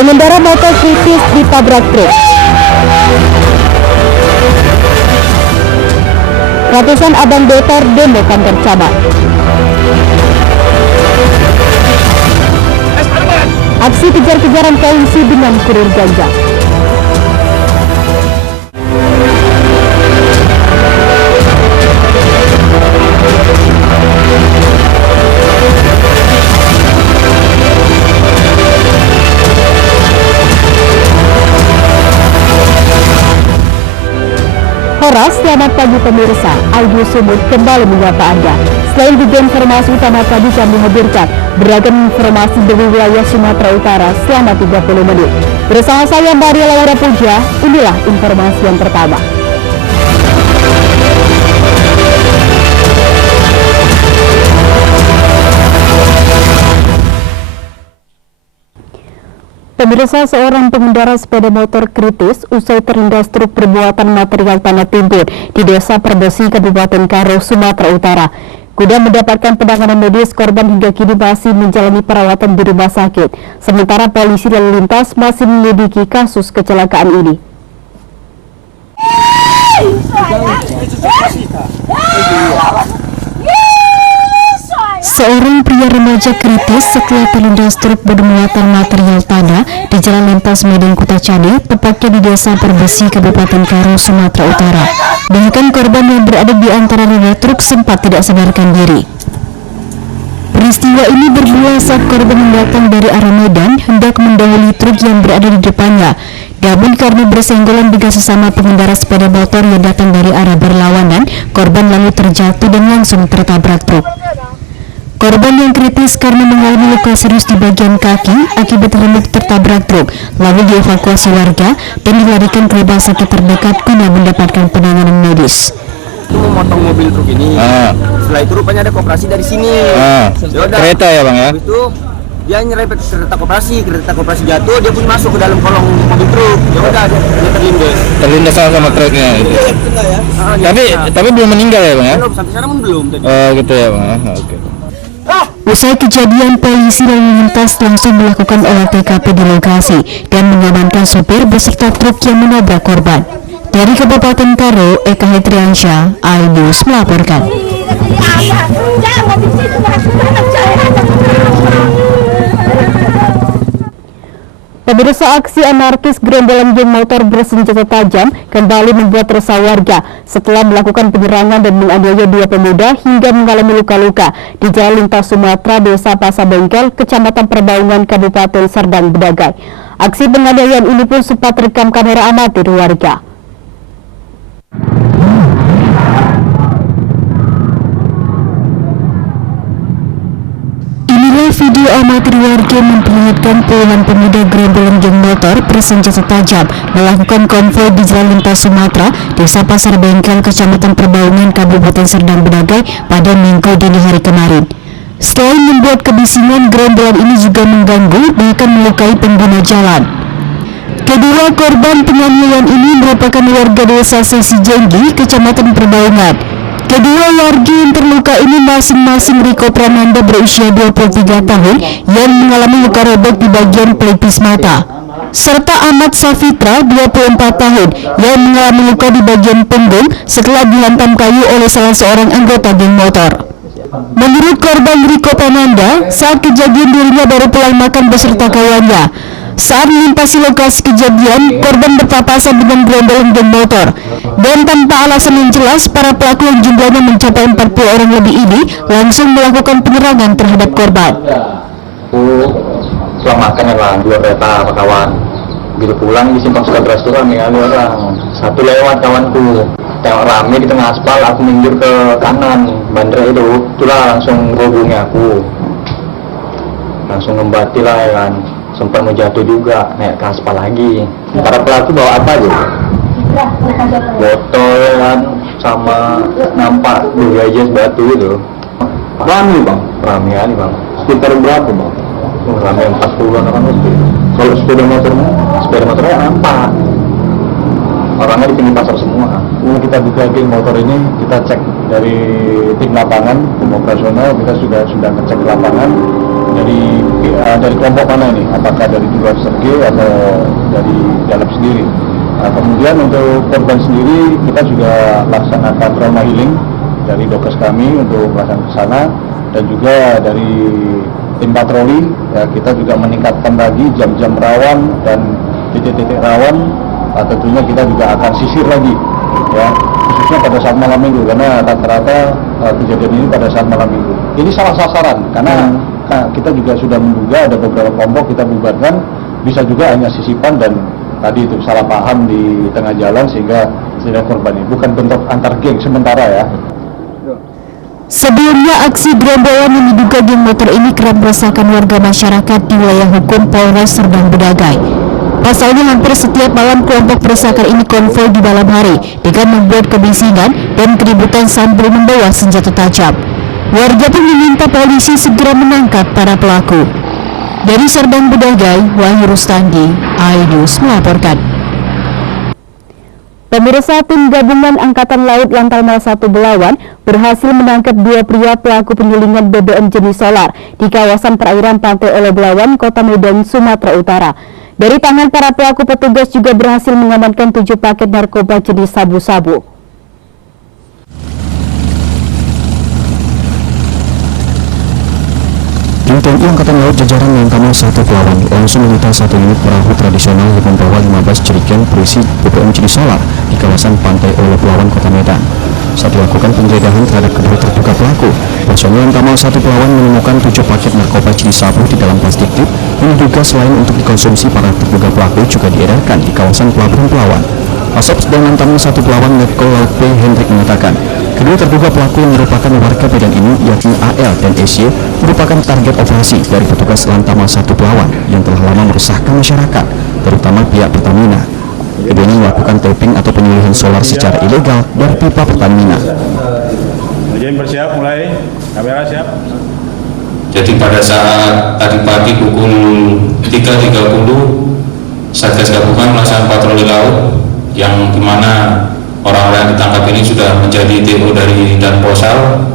Pengendara motor kritis ditabrak truk. Ratusan abang motor demo kantor cabang. Aksi kejar-kejaran polisi dengan kurir ganja. Horas, selamat pagi pemirsa. Ayu Sumut kembali menyapa Anda. Selain juga informasi utama tadi kami hadirkan beragam informasi dari wilayah Sumatera Utara selama 30 menit. Bersama saya Maria Laura Puja, inilah informasi yang pertama. Pemirsa, seorang pengendara sepeda motor kritis usai terlindas truk bermuatan material tanah timbun di Desa Perbesi, Kabupaten Karo, Sumatera Utara. Guna mendapatkan penanganan medis, korban hingga kini masih menjalani perawatan di rumah sakit. Sementara polisi lalu lintas masih menyelidiki kasus kecelakaan ini. Seorang pria remaja kritis setelah terlindas truk bermuatan material tanah di Jalan Lintas Medan Kutacani, tepatnya di Desa Perbesi, Kabupaten Karo, Sumatera Utara. Bahkan korban yang berada di antara roda truk sempat tidak sadarkan diri. Peristiwa ini bermula saat korban datang dari arah Medan hendak mendahului truk yang berada di depannya. Namun karena bersenggolan dengan sesama pengendara sepeda motor yang datang dari arah berlawanan, korban lalu terjatuh dan langsung tertabrak truk. Korban yang kritis karena mengalami luka serius di bagian kaki akibat remuk tertabrak truk, lalu dievakuasi warga dan dilarikan ke rumah sakit terdekat guna mendapatkan penanganan medis. Itu memotong mobil truk ini. Setelah itu rupanya ada koperasi dari sini. Yaudah, kereta ya bang ya? Habis itu dia nyerempet kereta koperasi jatuh, dia pun masuk ke dalam kolong mobil truk. Yaudah, dia terlindas. Terlindas sama truknya itu. Tapi belum meninggal ya bang ya? Belum, sampai sekarang belum. Oh gitu ya bang. Oke. Usai kejadian, polisi lalu lintas langsung melakukan olah TKP di lokasi dan mengamankan sopir beserta truk yang menabrak korban. Dari Kabupaten Karo, Eka Hitriansyah, iNews melaporkan. Pemirsa, aksi anarkis gerombolan geng motor bersenjata tajam kembali membuat resah warga setelah melakukan penyerangan dan menganiaya dua pemuda hingga mengalami luka-luka di Jalan Lintas Sumatera, Desa Pasabengkel, Kecamatan Perbaungan, Kabupaten Serdang Bedagai. Aksi penganiayaan ini pun sempat rekam kamera amatir warga. Video amatir warga memperlihatkan puluhan pemuda gerombolan geng motor bersenjata tajam melakukan konvoi di Jalan Lintas Sumatera, Desa Pasar Bengkel, Kecamatan Perbaungan, Kabupaten Serdang Bedagai pada Minggu dini hari kemarin. Selain membuat kebisingan, gerombolan ini juga mengganggu bahkan melukai pengguna jalan. Kedua korban penganiayaan ini merupakan warga Desa Sesi Jenggi, Kecamatan Perbaungan. Kedua warga yang terluka ini masing-masing Riko Prananda berusia 23 tahun yang mengalami luka robek di bagian pelipis mata, serta Ahmad Safitra 24 tahun yang mengalami luka di bagian punggung setelah dihantam kayu oleh salah seorang anggota geng motor. Menurut korban Riko Prananda, saat kejadian dirinya baru pulang makan beserta kawannya. Saat melintasi lokasi kejadian, korban berpapasan dengan gerombolan geng motor. Dan tanpa alasan yang jelas, para pelaku yang jumlahnya mencapai 40 orang lebih ini langsung melakukan penyerangan terhadap korban. Pulang makan ya bang, dua kereta apa kawan. Begitu pulang di Simpang Sukadras itu rame kali orang. Satu lewat kawanku, tengok rame di tengah aspal, aku minggir ke kanan, bandara itu. Itulah langsung hubungi aku. Langsung ngembati lah ya kan. Sempat mau jatuh juga, naik ke aspal lagi. Para pelaku bawa apa aja? Botol kan, sama nampak 2 jas batu itu. Rame bang? Rame kali bang. Sekitar berapa bang? Rame 40-an orang lebih. Kalau sepeda motornya nampak. Orangnya di pinggir pasar semua. Kita buka geng motor ini, kita cek dari tim lapangan, tim operasional, kita sudah ngecek lapangan. dari kelompok mana ini, apakah dari luar serge atau dari dalam sendiri. Nah, kemudian untuk korban sendiri kita juga laksanakan trauma healing dari dokes kami untuk melakukan ke sana, dan juga dari tim patroli ya, kita juga meningkatkan lagi jam-jam rawan dan titik-titik rawan. Tentunya kita juga akan sisir lagi ya, khususnya pada saat malam minggu, karena rata-rata kejadian ini pada saat malam minggu. Ini salah sasaran karena kita juga sudah menduga ada beberapa kelompok kita bubarkan, bisa juga hanya sisipan dan tadi itu salah paham di tengah jalan sehingga korban ini bukan bentuk antar geng sementara ya. Sebelumnya, aksi gerombolan yang diduga geng motor ini kerap meresahkan warga masyarakat di wilayah hukum Polres Serdang Bedagai. Pasalnya hampir setiap malam kelompok perusakan ini konvoi di malam hari dengan membuat kebisingan dan keributan sambil membawa senjata tajam. Warga pun meminta polisi segera menangkap para pelaku. Dari Serdang Bedagai, Wahyu Rustandi, iNews melaporkan. Pemirsa, tim gabungan Angkatan Laut Lantamal 1 Belawan berhasil menangkap 2 pria pelaku penyulingan BBM jenis solar di kawasan perairan Pantai Olo Belawan, Kota Medan, Sumatera Utara. Dari tangan para pelaku, petugas juga berhasil mengamankan 7 paket narkoba jenis sabu-sabu. Tim TNI Angkatan Laut jajaran Lantamal 1 Pelawan langsung menyita 1 unit perahu tradisional yang membawa 15 jerigen berisi BBM jenis solar di kawasan Pantai Olo Pelawan, Kota Medan. Saat dilakukan penggeledahan terhadap kedua terduga pelaku, personel Lantamal 1 Pelawan menemukan 7 paket narkoba jenis sabu di dalam plastik tip yang diduga selain untuk dikonsumsi para terduga pelaku juga diedarkan di kawasan Pelabuhan Pelawan. Asop dan Lantamal 1 Pelawan Letkol Laut P. Hendrik mengatakan, kedua terduga pelaku yang merupakan warga Medan ini, yakni AL dan SY, merupakan target operasi dari petugas Lantamal 1 Pelawan yang telah lama meresahkan masyarakat, terutama pihak Pertamina. Keduanya melakukan tapping atau penyuluhan solar secara ilegal dari pipa Pertamina. Ujian bersiap, mulai. Kamera siap. Jadi pada saat tadi pagi pukul 3.30 Satgas Gabungan melaksanakan patroli laut yang dimana orang-orang yang ditangkap ini sudah menjadi TO dari Danposal,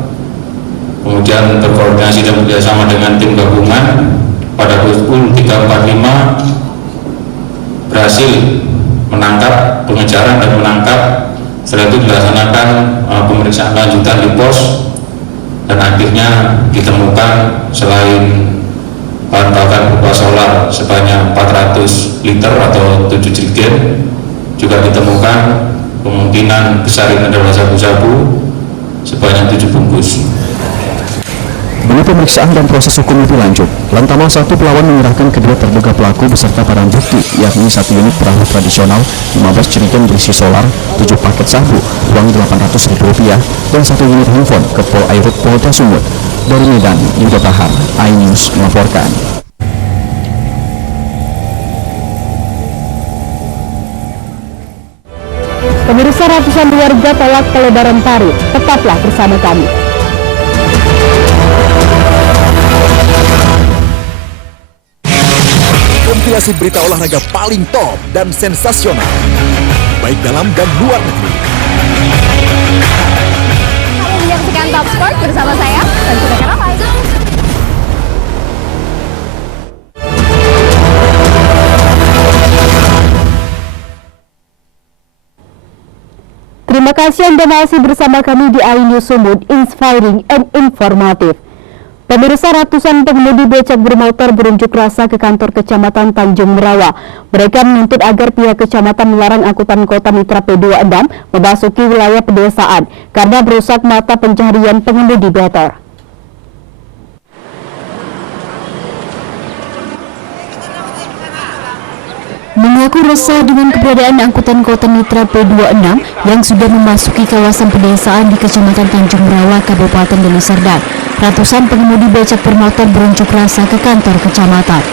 kemudian berkoordinasi dan bekerjasama dengan tim gabungan. Pada pukul 3.45 berhasil menangkap, pengejaran dan menangkap. Setelah itu dilaksanakan pemeriksaan lanjutan di pos, dan akhirnya ditemukan selain bahan bakar berupa solar sebanyak 400 liter atau 7 jerigen, juga ditemukan kemungkinan besar ini adalah sabu-sabu sebanyak 7 bungkus. Demi pemeriksaan dan proses hukum lebih lanjut, Lantamal 1 Pelawan menyerahkan kedua terduga pelaku beserta barang bukti, yakni 1 unit perahu tradisional, 15 jerigen berisi solar, 7 paket sabu, uang Rp800.000, dan 1 unit handphone ke Pol Airut Polda Sumut. Dari Medan, Yuda Bahar, iNews melaporkan. Pemirsa, ratusan warga tolak pelebaran parit. Tetaplah bersama kami. Kompilasi berita olahraga paling top dan sensasional, baik dalam dan luar negeri. Kamu menyaksikan Top Sport bersama saya, dan sudah ramai. Terima kasih Anda masih bersama kami di iNews Sumut, inspiring and informative. Pemirsa, ratusan pengemudi becak bermotor berunjuk rasa ke kantor Kecamatan Tanjung Merawa. Mereka menuntut agar pihak kecamatan melarang angkutan kota Mitra P26 memasuki wilayah pedesaan karena merusak mata pencaharian pengemudi motor. Mengaku resah dengan keberadaan angkutan kota Mitra P26 yang sudah memasuki kawasan pedesaan di Kecamatan Tanjung Merawa, Kabupaten Deli Serdang. Ratusan pengemudi becak bermotor berunjuk rasa ke kantor kecamatan.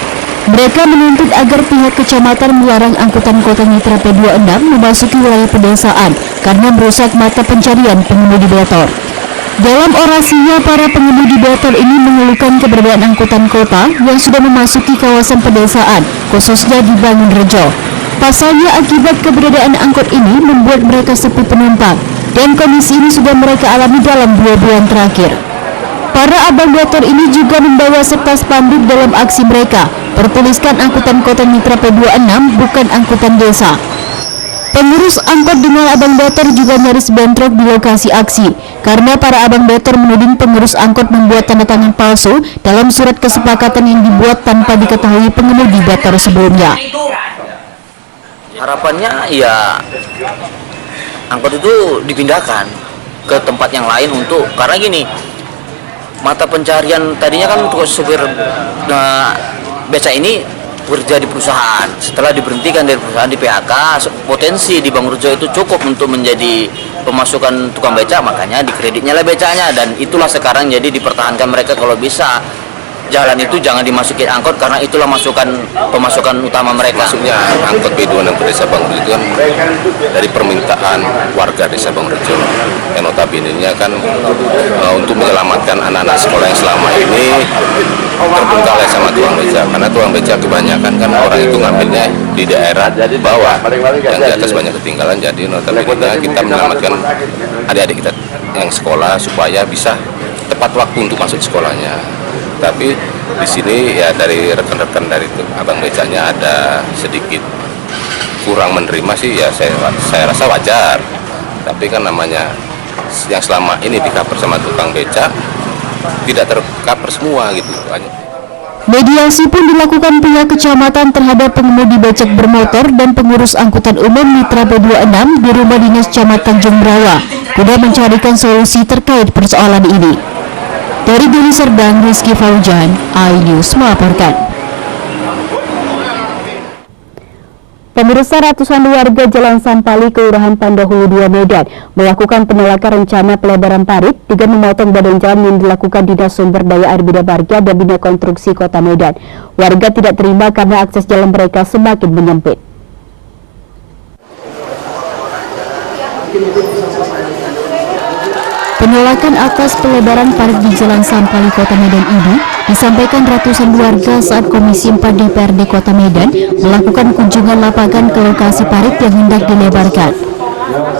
Mereka menuntut agar pihak kecamatan melarang angkutan kota Mitra P26 memasuki wilayah pedesaan karena merusak mata pencarian pengemudi motor. Dalam orasinya, para pengemudi motor ini mengeluhkan keberadaan angkutan kota yang sudah memasuki kawasan pedesaan, khususnya di Bangunrejo. Pasalnya, akibat keberadaan angkot ini membuat mereka sepi penumpang, dan kondisi ini sudah mereka alami dalam 2 bulan terakhir. Para abang motor ini juga membawa serta spanduk dalam aksi mereka, bertuliskan angkutan kota Mitra P26 bukan angkutan desa. Pengurus angkot dengan abang motor juga nyaris bentrok di lokasi aksi karena para abang motor menuding pengurus angkot membuat tanda tangan palsu dalam surat kesepakatan yang dibuat tanpa diketahui pengemudi motor sebelumnya. Harapannya ya angkot itu dipindahkan ke tempat yang lain karena gini, mata pencarian tadinya kan untuk supir beca ini kerja di perusahaan. Setelah diberhentikan dari perusahaan di PHK, potensi di Bang Rujo itu cukup untuk menjadi pemasukan tukang beca, makanya dikreditnya lah becanya, dan itulah sekarang jadi dipertahankan mereka kalau bisa jalan itu jangan dimasukin angkot karena itulah pemasukan utama mereka. Maksudnya angkot B26 ke Desa Bang Rejo itu kan dari permintaan warga Desa Bang Rejo yang notabene-nya kan untuk menyelamatkan anak-anak sekolah yang selama ini terbengkalai sama tukang beca, karena tukang beca kebanyakan kan orang itu ngambilnya di daerah bawah yang di atas banyak ketinggalan. Jadi notabene kita menyelamatkan adik-adik kita yang sekolah supaya bisa tepat waktu untuk masuk sekolahnya. Tapi di sini ya dari rekan-rekan dari abang becanya ada sedikit kurang menerima sih, ya saya rasa wajar. Tapi kan namanya yang selama ini di-cover sama tukang beca tidak ter-cover semua gitu. Mediasi pun dilakukan pihak kecamatan terhadap pengemudi becak bermotor dan pengurus angkutan umum Mitra P26 di rumah dinas Camat Tanjung Brawa guna mencarikan solusi terkait persoalan ini. Dari Deli Serdang, Rizky Faujan, iNews melaporkan. Pemirsa, ratusan warga Jalan Sampali, Kelurahan Pandahulu 2 Medan melakukan penolakan rencana pelebaran parit dengan memotong badan jalan yang dilakukan Dinas Sumber Daya Air Bina Marga dan Bina Konstruksi Kota Medan. Warga tidak terima karena akses jalan mereka semakin menyempit. Penolakan atas pelebaran parit di Jalan Sampali Kota Medan ini disampaikan ratusan warga saat Komisi 4 DPRD Kota Medan melakukan kunjungan lapangan ke lokasi parit yang hendak dilebarkan.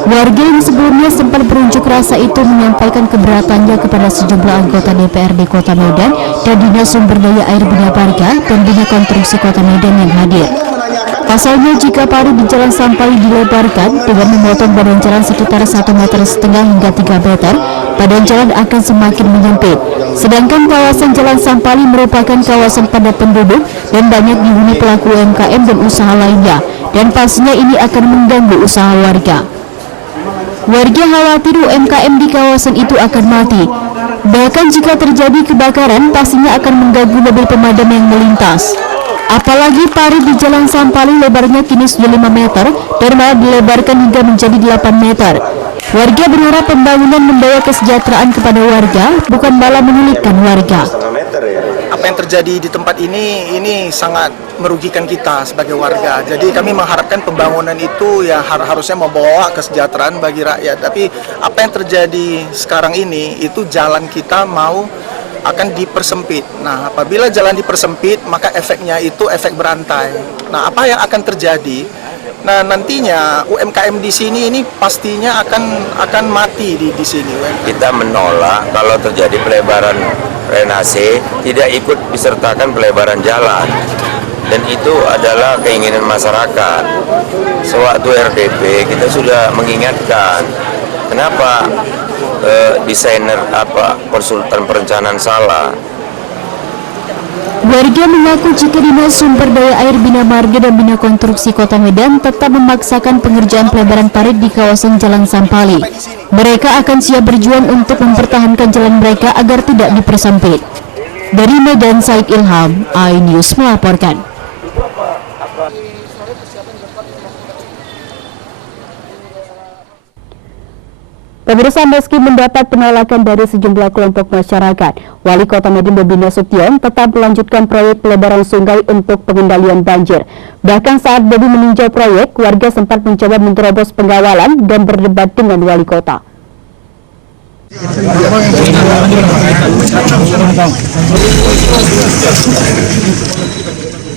Warga yang sebelumnya sempat berunjuk rasa itu menyampaikan keberatannya kepada sejumlah anggota DPRD Kota Medan dan Dinas Sumber Daya Air Bina Marga dan Bina Konstruksi Kota Medan yang hadir. Pasalnya, jika parit di Jalan Sampali dilebarkan dengan memotong badan jalan sekitar 1,5 meter hingga 3 meter, badan jalan akan semakin menyempit. Sedangkan kawasan Jalan Sampali merupakan kawasan padat penduduk dan banyak dihuni pelaku UMKM dan usaha lainnya, dan pastinya ini akan mengganggu usaha warga. Warga khawatir UMKM di kawasan itu akan mati. Bahkan jika terjadi kebakaran, pastinya akan mengganggu mobil pemadam yang melintas. Apalagi parit di Jalan Sampali lebarnya kini sudah 5 meter dan malah dilebarkan hingga menjadi 8 meter. Warga berharap pembangunan membawa kesejahteraan kepada warga, bukan malah menyulitkan warga. Apa yang terjadi di tempat ini sangat merugikan kita sebagai warga. Jadi kami mengharapkan pembangunan itu ya harusnya membawa kesejahteraan bagi rakyat. Tapi apa yang terjadi sekarang ini itu jalan kita akan dipersempit. Nah, apabila jalan dipersempit, maka efeknya itu efek berantai. Nah, apa yang akan terjadi? Nah, nantinya UMKM di sini ini pastinya akan mati di sini. Kita menolak kalau terjadi pelebaran renase tidak ikut disertakan pelebaran jalan, dan itu adalah keinginan masyarakat. Sewaktu RDP kita sudah mengingatkan, kenapa desainer konsultan perencanaan salah. Warga mengaku jika Dinas Sumber Daya Air Bina Marga dan Bina Konstruksi Kota Medan tetap memaksakan pengerjaan pelebaran parit di kawasan Jalan Sampali, mereka akan siap berjuang untuk mempertahankan jalan mereka agar tidak dipersempit. Dari Medan, Said Ilham, iNews melaporkan. Pemirsa, meski mendapat penolakan dari sejumlah kelompok masyarakat, Wali Kota Medan Bobi Nasution tetap melanjutkan proyek pelebaran sungai untuk pengendalian banjir. Bahkan saat Bobi meninjau proyek, warga sempat mencoba menerobos pengawalan dan berdebat dengan Wali Kota.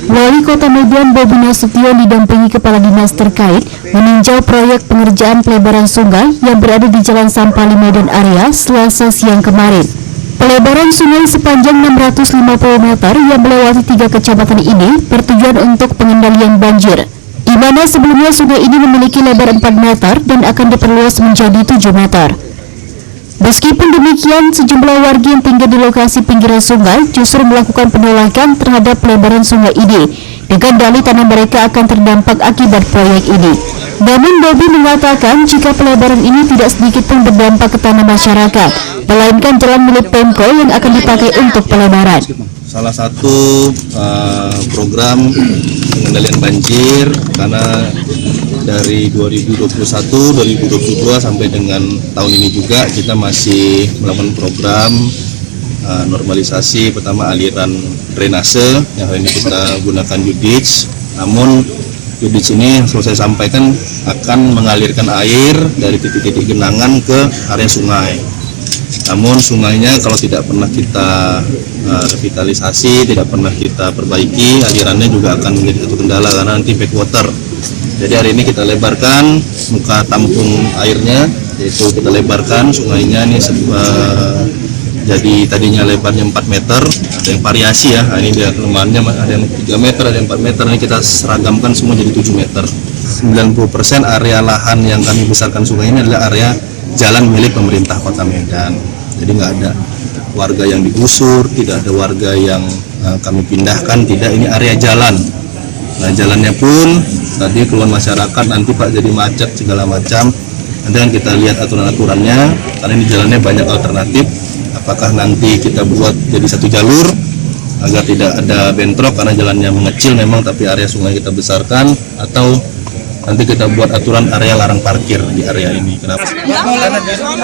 Wali Kota Medan Bobi Nasution didampingi kepala dinas terkait meninjau proyek pengerjaan pelebaran sungai yang berada di Jalan Sampali Medan Area Selasa siang kemarin. Pelebaran sungai sepanjang 650 meter yang melewati 3 kecamatan ini bertujuan untuk pengendalian banjir, di mana sebelumnya sungai ini memiliki lebar 4 meter dan akan diperluas menjadi 7 meter. Meskipun demikian, sejumlah warga yang tinggal di lokasi pinggiran sungai justru melakukan penolakan terhadap pelebaran sungai ini dengan dalih tanah mereka akan terdampak akibat proyek ini. Namun Bobi mengatakan jika pelebaran ini tidak sedikit pun berdampak ke tanah masyarakat, melainkan jalan milik Pemko yang akan dipakai untuk pelebaran. Salah satu program pengendalian banjir, karena dari 2021, 2022 sampai dengan tahun ini juga kita masih melakukan program normalisasi, pertama aliran drainase yang hari ini kita gunakan UDITS. Namun UDITS ini yang selalu saya sampaikan akan mengalirkan air dari titik-titik genangan ke area sungai. Namun sungainya kalau tidak pernah kita revitalisasi, tidak pernah kita perbaiki, alirannya juga akan menjadi satu kendala karena nanti backwater. Jadi hari ini kita lebarkan muka tampung airnya, yaitu kita lebarkan sungainya ini jadi tadinya lebarnya 4 meter, ada yang variasi ya, ini dia kelemahannya ada yang 3 meter, ada yang 4 meter, ini kita seragamkan semua jadi 7 meter. 90% area lahan yang kami besarkan sungai ini adalah area jalan milik pemerintah Kota Medan. Jadi nggak ada warga yang digusur, tidak ada warga yang kami pindahkan, tidak, ini area jalan. Nah jalannya pun tadi keluhan masyarakat nanti Pak jadi macet segala macam. Nanti kan kita lihat aturan-aturannya, karena ini jalannya banyak alternatif. Apakah nanti kita buat jadi satu jalur agar tidak ada bentrok karena jalannya mengecil memang, tapi area sungai kita besarkan, atau nanti kita buat aturan area larang parkir di area ini. Kenapa?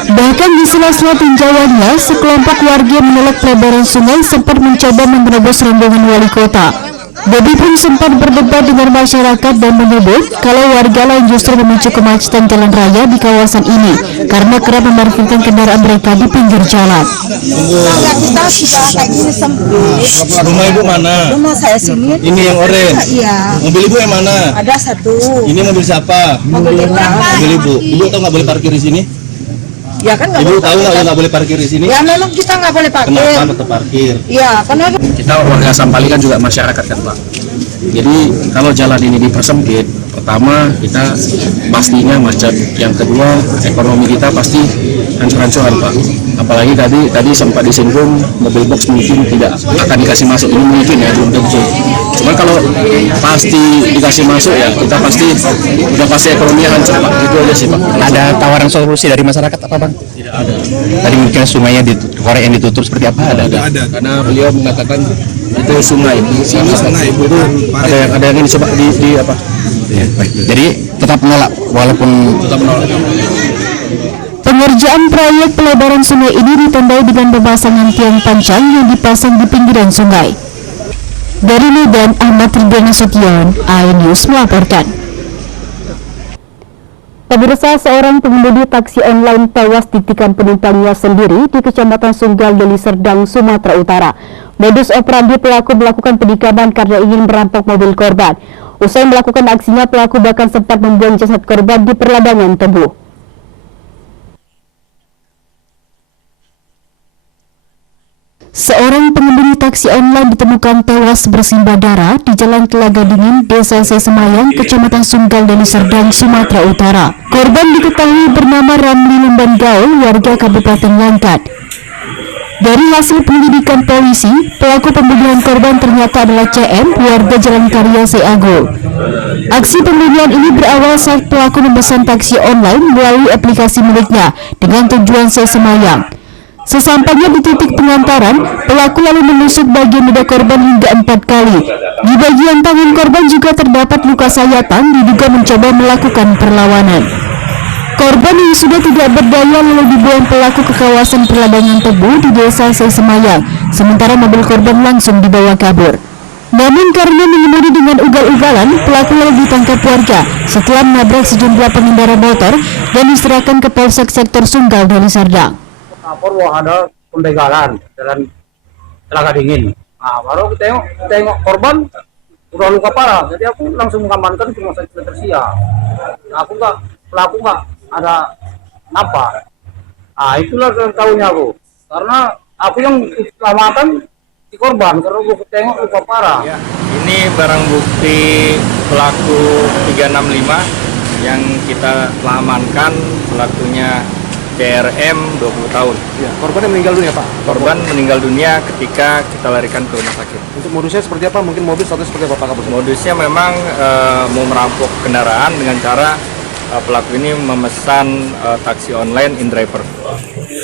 Bahkan di sela-sela tinjauannya, sekelompok warga menolak pelebaran sungai sempat mencoba menerobos rombongan wali kota. Bobi pun sempat berdebat dengan masyarakat dan menyebut kalau warga lain justru memicu kemacetan jalan raya di kawasan ini karena kerap memarkirkan kendaraan mereka di pinggir jalan. Kita sudah kayak gini sempit. Rumah ibu mana? Rumah saya sini. Ini yang orange? Iya. Mobil ibu yang mana? Ada satu. Ini mobil siapa? Mobil ibu. Ibu tahu nggak boleh parkir di sini? Ya kan nggak Ibu boleh. tahu nggak boleh parkir di sini? Ya memang kita nggak boleh parkir. Kenapa tetap parkir? Iya, karena kita warga Sampali kan juga masyarakat kan Pak. Jadi kalau jalan ini dipersempit, pertama kita pastinya macet, yang kedua ekonomi kita pasti hancur-hancuran Pak. Apalagi tadi sempat disinggung mobil box mungkin tidak akan dikasih masuk, ini mungkin ya belum tentu. Cuman kalau pasti dikasih masuk ya kita udah pasti ekonominya hancur Pak. Itu aja sih Pak. Ada tawaran solusi dari masyarakat apa Bang? Tidak ada. Tadi mungkin sungainya korek yang ditutup seperti apa? Ada. Karena beliau mengatakan itu sungai. Itu ada yang ini coba di apa? Ya, baik. Jadi tetap menolak walaupun Tetap menolak. Pengerjaan proyek pelebaran sungai ini ditandai dengan pemasangan tiang panjang yang dipasang di pinggiran sungai. Dari Medan, Ahmad Ridwan Nasution, iNews melaporkan. Pemirsa, seorang pengemudi taksi online tewas ditikam penumpangnya sendiri di Kecamatan Sunggal, Deli Serdang, Sumatera Utara. Modus operandi pelaku melakukan penikaman karena ingin merampok mobil korban. Usai melakukan aksinya, pelaku bahkan sempat membuang jasad korban di perladangan tebu. Seorang pengemudi taksi online ditemukan tewas bersimbah darah di Jalan Telaga Dingin, Desa Sesemayang, Kecamatan Sunggal, Deli Serdang, Sumatera Utara. Korban diketahui bernama Ramli Lumban Gaul, warga Kabupaten Langkat. Dari hasil penyelidikan polisi, pelaku pembunuhan korban ternyata adalah CM, warga Jalan Karya Seago. Aksi pembunuhan ini berawal saat pelaku memesan taksi online melalui aplikasi miliknya dengan tujuan Sesemayang. Sesampainya di titik pengantaran, pelaku lalu menusuk bagian dada korban hingga 4 kali. Di bagian tangan korban juga terdapat luka sayatan, diduga mencoba melakukan perlawanan. Korban yang sudah tidak berdaya lalu dibuang pelaku ke kawasan perladangan tebu di Desa Sesemayang, sementara mobil korban langsung dibawa kabur. Namun karena mengemudi dengan ugal-ugalan, pelaku lalu ditangkap warga setelah menabrak sejumlah pengendara motor dan diserahkan ke Polsek Sektor Sunggal, Deli Serdang. Lapor bahwa ada pembegalan Jalan Telaga Dingin. Nah, baru tengok korban udah luka parah, jadi aku langsung mengamankan ke rumah sakit tersiap. Nah, pelaku nggak ada nampak. Nah, itulah yang tahunya aku, karena Aku yang selamatkan si korban karena gue tengok luka parah. Ya, ini barang bukti pelaku 365 yang kita amankan, pelakunya CRM 20 tahun. Ya, korban yang meninggal dunia, Pak? Korban meninggal dunia ketika kita larikan ke rumah sakit. Untuk modusnya seperti apa? Mungkin mobil atau seperti apa, Pak Kapolres? Modusnya memang mau merampok kendaraan dengan cara pelaku ini memesan taksi online in-driver.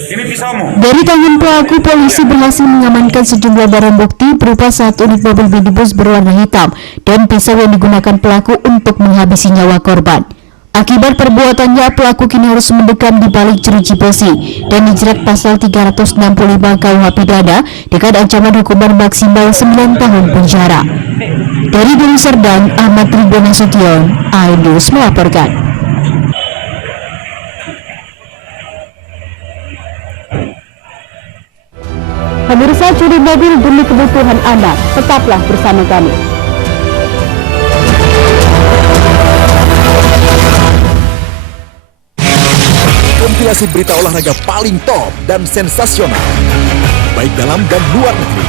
Ini pisaumu. Dari tangan pelaku, polisi berhasil mengamankan sejumlah barang bukti berupa 1 unit mobil minibus berwarna hitam dan pisau yang digunakan pelaku untuk menghabisi nyawa korban. Akibat perbuatannya, pelaku kini harus mendekam di balik jeruji besi dan dijerat pasal 365 KUH Pidana dengan ancaman hukuman maksimal 9 tahun penjara. Dari Deli Serdang, Ahmad Ridwan Nasution, iNews melaporkan. Pemirsa, curi mobil demi kebutuhan Anda, tetaplah bersama kami. Kompilasi berita olahraga paling top dan sensasional, baik dalam dan luar negeri.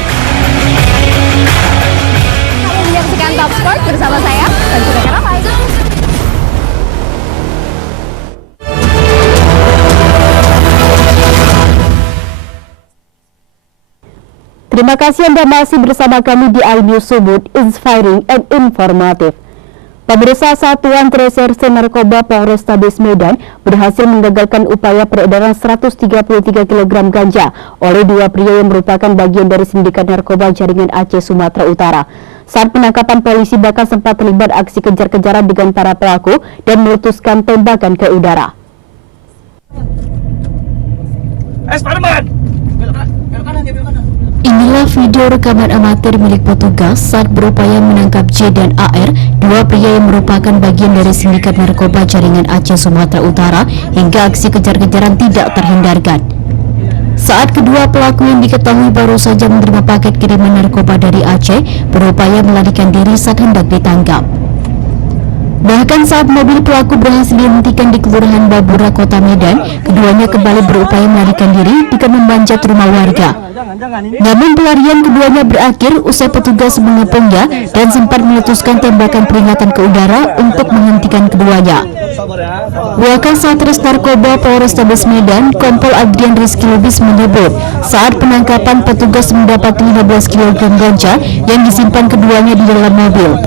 Kalian menyaksikan Top Sport bersama saya, dan juga Karamai. Terima kasih Anda masih bersama kami di iNews Sumut, inspiring and informative. Pemirsa, Satuan Reserse Narkoba Polrestabes Medan berhasil menggagalkan upaya peredaran 133 kg ganja oleh 2 pria yang merupakan bagian dari sindikat narkoba jaringan Aceh Sumatera Utara. Saat penangkapan, polisi bahkan sempat terlibat aksi kejar-kejaran dengan para pelaku dan meletuskan tembakan ke udara. Inilah video rekaman amatir milik petugas saat berupaya menangkap J dan AR, 2 pria yang merupakan bagian dari sindikat narkoba jaringan Aceh Sumatera Utara, hingga aksi kejar-kejaran tidak terhindarkan. Saat kedua pelaku yang diketahui baru saja menerima paket kiriman narkoba dari Aceh berupaya melarikan diri saat hendak ditangkap. Bahkan saat mobil pelaku berhasil dihentikan di Kelurahan Babura, Kota Medan, keduanya kembali berupaya melarikan diri dengan memanjat rumah warga. Namun pelarian keduanya berakhir usai petugas mengepungnya dan sempat meletuskan tembakan peringatan ke udara untuk menghentikan keduanya. Wakasat Narkoba Polrestabes Medan, Kompol Adrian Rizky Lubis menyebut, saat penangkapan petugas mendapati 15 kg ganja yang disimpan keduanya di dalam mobil.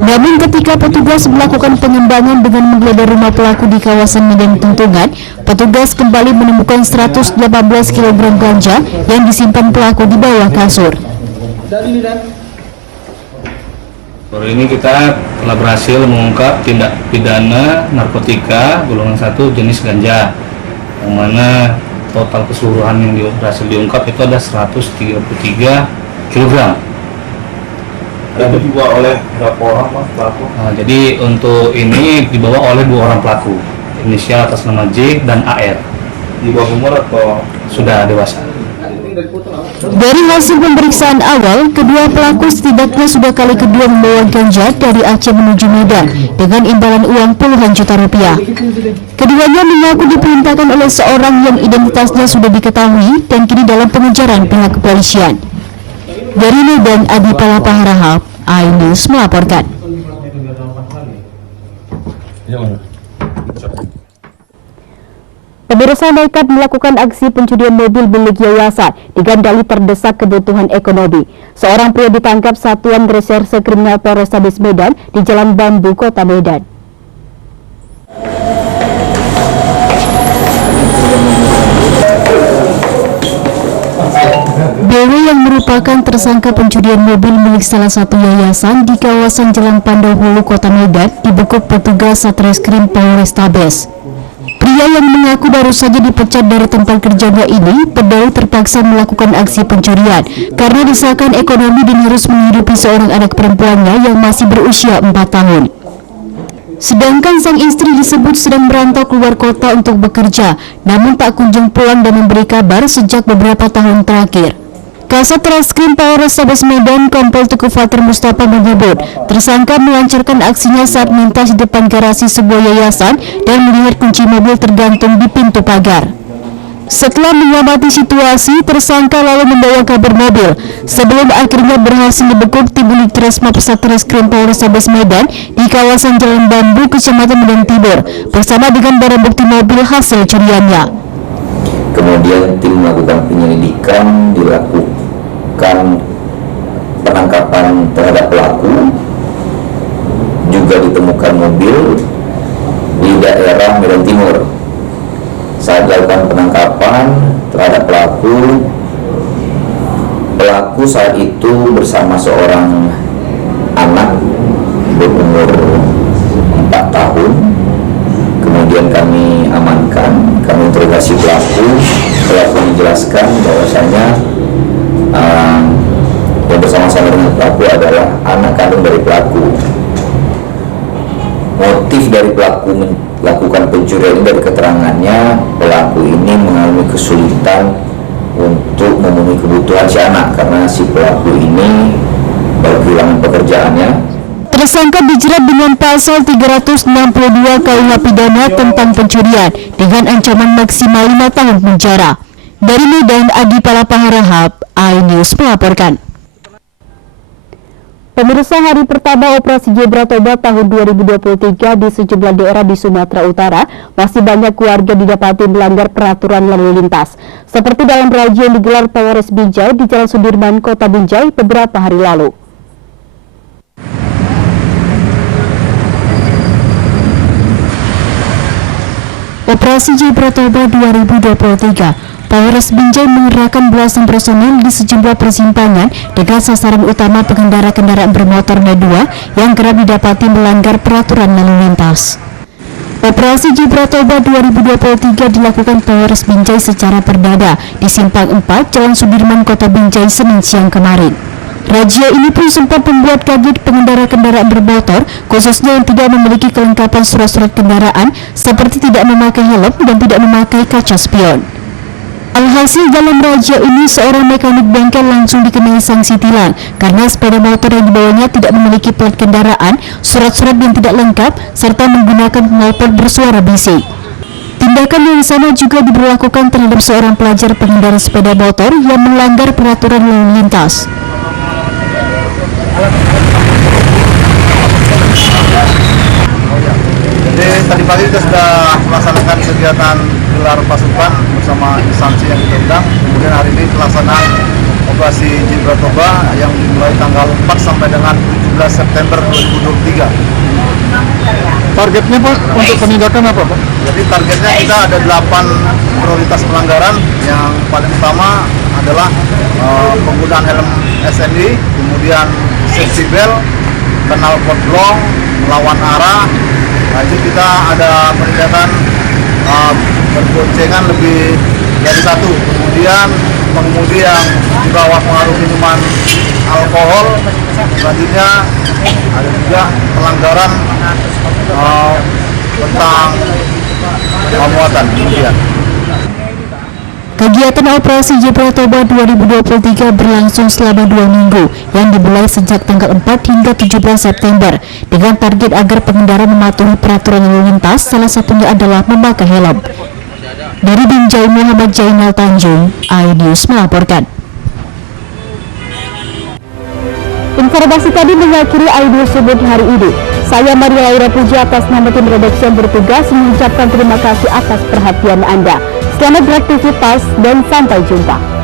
Namun ketika petugas melakukan pengembangan dengan menggeledah rumah pelaku di kawasan Medan Tuntungan, petugas kembali menemukan 118 kg ganja yang disimpan pelaku di bawah kasur. Baru ini kita telah berhasil mengungkap tindak pidana narkotika golongan 1 jenis ganja, yang mana total keseluruhan yang berhasil diungkap itu ada 133 kg. Itu dibawa oleh berapa orang, Mas, pelaku? Nah, jadi untuk ini dibawa oleh 2 orang pelaku, inisial atas nama J dan AR. Di bawah umur atau sudah dewasa? Dari hasil pemeriksaan awal, kedua pelaku setidaknya sudah kali kedua membawa ganja dari Aceh menuju Medan dengan imbalan uang puluhan juta rupiah. Keduanya mengaku diperintahkan oleh seorang yang identitasnya sudah diketahui dan kini dalam pengejaran pihak kepolisian. Dari Medan, Adi Palapa Harahap, iNews melaporkan. Pemirsa, nekat melakukan aksi pencurian mobil milik yayasan dengan dalih terdesak kebutuhan ekonomi. Seorang pria ditangkap Satuan Reserse Kriminal Polrestabes Medan di Jalan Bambu, Kota Medan. BW yang merupakan tersangka pencurian mobil milik salah satu yayasan di kawasan Jalan Pandau Hulu, Kota Medan, dibekuk petugas Satreskrim Polrestabes. Pria yang mengaku baru saja dipecat dari tempat kerjanya ini berdalih terpaksa melakukan aksi pencurian karena desakan ekonomi dan harus menghidupi seorang anak perempuannya yang masih berusia 4 tahun. Sedangkan sang istri disebut sedang merantau keluar kota untuk bekerja, namun tak kunjung pulang dan memberi kabar sejak beberapa tahun terakhir. Kasat Reskrim Polrestabes Medan, Kompol Teguh Fatir Mustafa menyebut, tersangka melancarkan aksinya saat melintas di depan garasi sebuah yayasan dan melihat kunci mobil tergantung di pintu pagar. Setelah mengamati situasi, tersangka lalu membawa kabur mobil sebelum akhirnya berhasil dibekuk tim unit Resma Satreskrim Polrestabes Medan di kawasan Jalan Bambu, Kecamatan Medan Timur, bersama dengan barang bukti mobil hasil curiannya. Kemudian tim melakukan penyelidikan, dilakukan penangkapan terhadap pelaku, juga ditemukan mobil di daerah Medan Timur. Saat dilakukan penangkapan terhadap pelaku saat itu bersama seorang anak berumur 4 tahun. Kemudian kami amankan, kami interogasi pelaku menjelaskan bahwasanya yang bersama-sama dengan pelaku adalah anak kandung dari pelaku. Motif dari pelaku melakukan pencurian dari keterangannya, pelaku ini mengalami kesulitan untuk memenuhi kebutuhan si anak karena si pelaku ini baru kehilangan pekerjaannya. Tersangka dijerat dengan pasal 362 KUH pidana tentang pencurian dengan ancaman maksimal 5 tahun penjara. Dari Medan, Adi Palapaharahap, iNews melaporkan. Pemirsa, hari pertama operasi Zebra Toba tahun 2023 di sejumlah daerah di Sumatera Utara masih banyak warga didapati melanggar peraturan lalu lintas. Seperti dalam razia yang digelar Polres Binjai di Jalan Sudirman, Kota Binjai beberapa hari lalu. Operasi Zebra Toba 2023, Polres Binjai mengerahkan belasan personel di sejumlah persimpangan dengan sasaran utama pengendara kendaraan bermotor roda 2 yang kerap didapati melanggar peraturan lalu lintas. Operasi Zebra Toba 2023 dilakukan Polres Binjai secara perdana di Simpang 4 Jalan Sudirman, Kota Binjai, Senin siang kemarin. Razia ini pun sempat membuat kaget pengendara kendaraan bermotor, khususnya yang tidak memiliki kelengkapan surat-surat kendaraan seperti tidak memakai helm dan tidak memakai kaca spion. Alhasil dalam razia ini seorang mekanik bengkel langsung dikenai sanksi tilang karena sepeda motor yang dibawanya tidak memiliki plat kendaraan, surat-surat yang tidak lengkap, serta menggunakan knalpot bersuara bising. Tindakan yang sama juga diberlakukan terhadap seorang pelajar pengendara sepeda motor yang melanggar peraturan lalu lintas. Jadi tadi pagi kita sudah melaksanakan kegiatan gelar pasukan bersama instansi yang kita undang. Kemudian hari ini pelaksanaan operasi Zebra Toba yang dimulai tanggal 4 sampai dengan 17 September 2023. Targetnya Pak untuk penindakan apa Pak? Jadi targetnya kita ada 8 prioritas pelanggaran. Yang paling utama adalah penggunaan helm SNI, kemudian safety belt, knalpot blong, melawan arah. Nah, itu kita ada penindakan berboncengan lebih dari 1. Kemudian pengemudi yang di bawah pengaruh minuman alkohol. Selanjutnya ada juga pelanggaran tentang muatan. Kegiatan operasi Zebra Toba 2023 berlangsung selama 2 minggu yang dimulai sejak tanggal 4 hingga 17 September dengan target agar pengendara mematuhi peraturan lalu lintas, salah satunya adalah memakai helm. Dari Binjai, Muhammad Jainal Tanjung, iNews melaporkan. Informasi tadi mengakhiri iNews Subuh hari ini. Saya Maria Laura Puji atas nama tim redaksi yang bertugas mengucapkan terima kasih atas perhatian Anda. Selamat beraktivitas dan sampai jumpa.